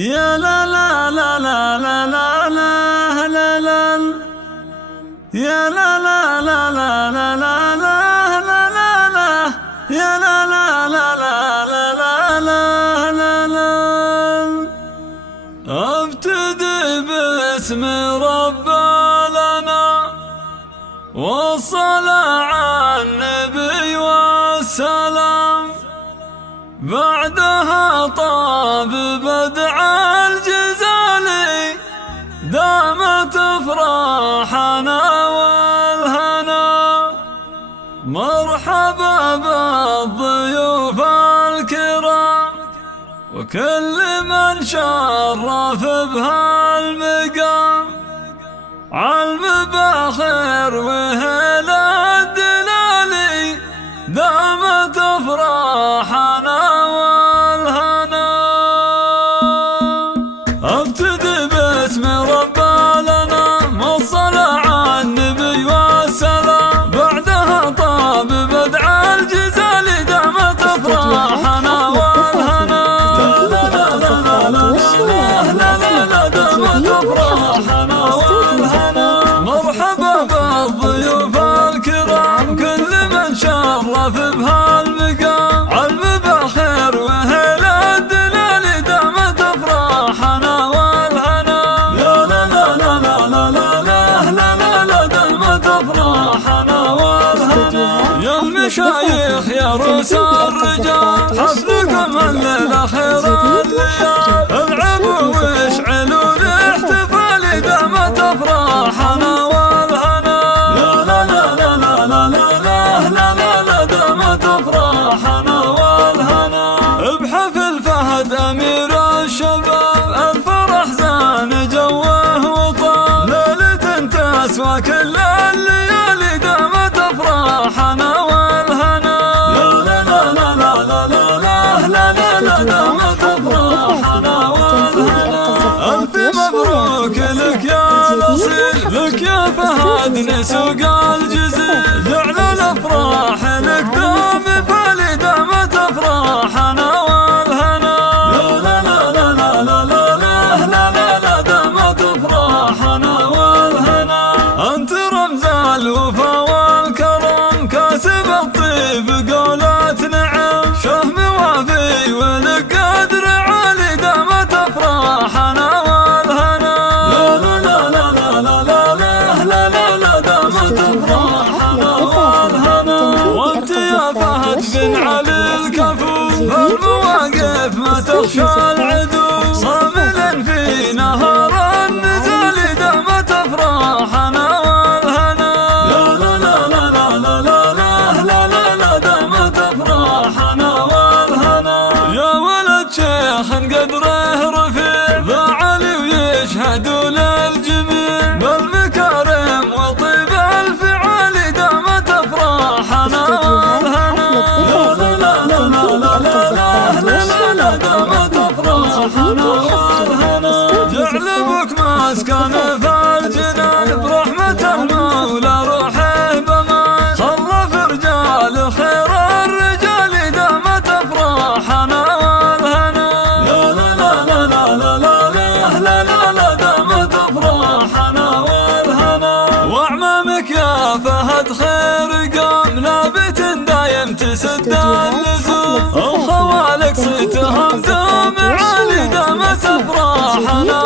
يا لا لا لا لا لا لا لا لا لا يا لا لا لا لا لا لا لا لا لا يا لا لا لا لا لا لا لا لا ابتدي باسم رب لنا والصلاة على النبي والسلام، بعدها طاب بدع الجزالي دامت افراحنا والهنا. مرحبا بالضيوف الكرام وكل من شرف بهالمقام، عالمباخر وهل الدلالي دامت افراحنا والهنا. ابتدي باسم رب لنا والصلاة على النبي والسلام، بعدها طاب بدع الجزال دامت افراحنا والهنا. لا لا لا لا لا لا لا دامت افراحنا والهنا. مرحبا بالضيوف الكرام كل من شرف بهالمقام، عالمباخر وهل الدلال دامت افراحنا والهنا. لا لا لا لا لا لا لا لا لا دامت افراحنا والهنا. يا المشايخ يا رؤوس الرجال حفلكم الليلة خير الليال، العبوا واشعلوا الاحتفال دامت افراحنا والهنا. لا لا لا لا لا لا لا لا دامت افراحنا والهنا. بحفل فهد امير الشباب الفرح زان جوه وطاب، ليلة تسوى كل الليالي دامت افراحنا والهنا. لا لا لا لا لا لا لا لا لا دامت افراحنا والهنا. الف مبروك لك يا الاصيل، لك يا فهد نسوق الجزيل، جعل الافراح لك دوم فالي دامت افراحنا والهنا. لا لا لا لا لا لا لا لا لا دامت افراحنا والهنا. انت رمز الوفا والكرم كاسب الطيب قولات نعم، شهم وافي ولك قدر عالي دامت افراحنا والهنا. لا لا لا لا لا لا لا لا لا دامت افراحنا والهنا. وانت يا فهد بن علي الكفو فالمواقف ما تخشى العدو، صامل في نهار النزال دامت افراحنا والهنا. لا لا لا لا لا لا لا لا لا لا دامت افراحنا والهنا. يا ولد شيخ قدره رفيع ذا علي ويشهدوا للجميع بالمكارم وطيب الفعال دامت افراحنا والهنا. لا لا لا لا لا لا لا لا دامت افراحنا والهنا. جعل بك مسكن في الجنان برحمة المولى روحه بمان، صرف رجال خير الرجال دامت افراحنا والهنا. لا لا لا لا لا لا لا لا لا دامت افراحنا والهنا. واعمامك يا فهد خير قام لابت دايم تسد اللزوم، وخوالك صيتهم دوم عالي دامت افراحنا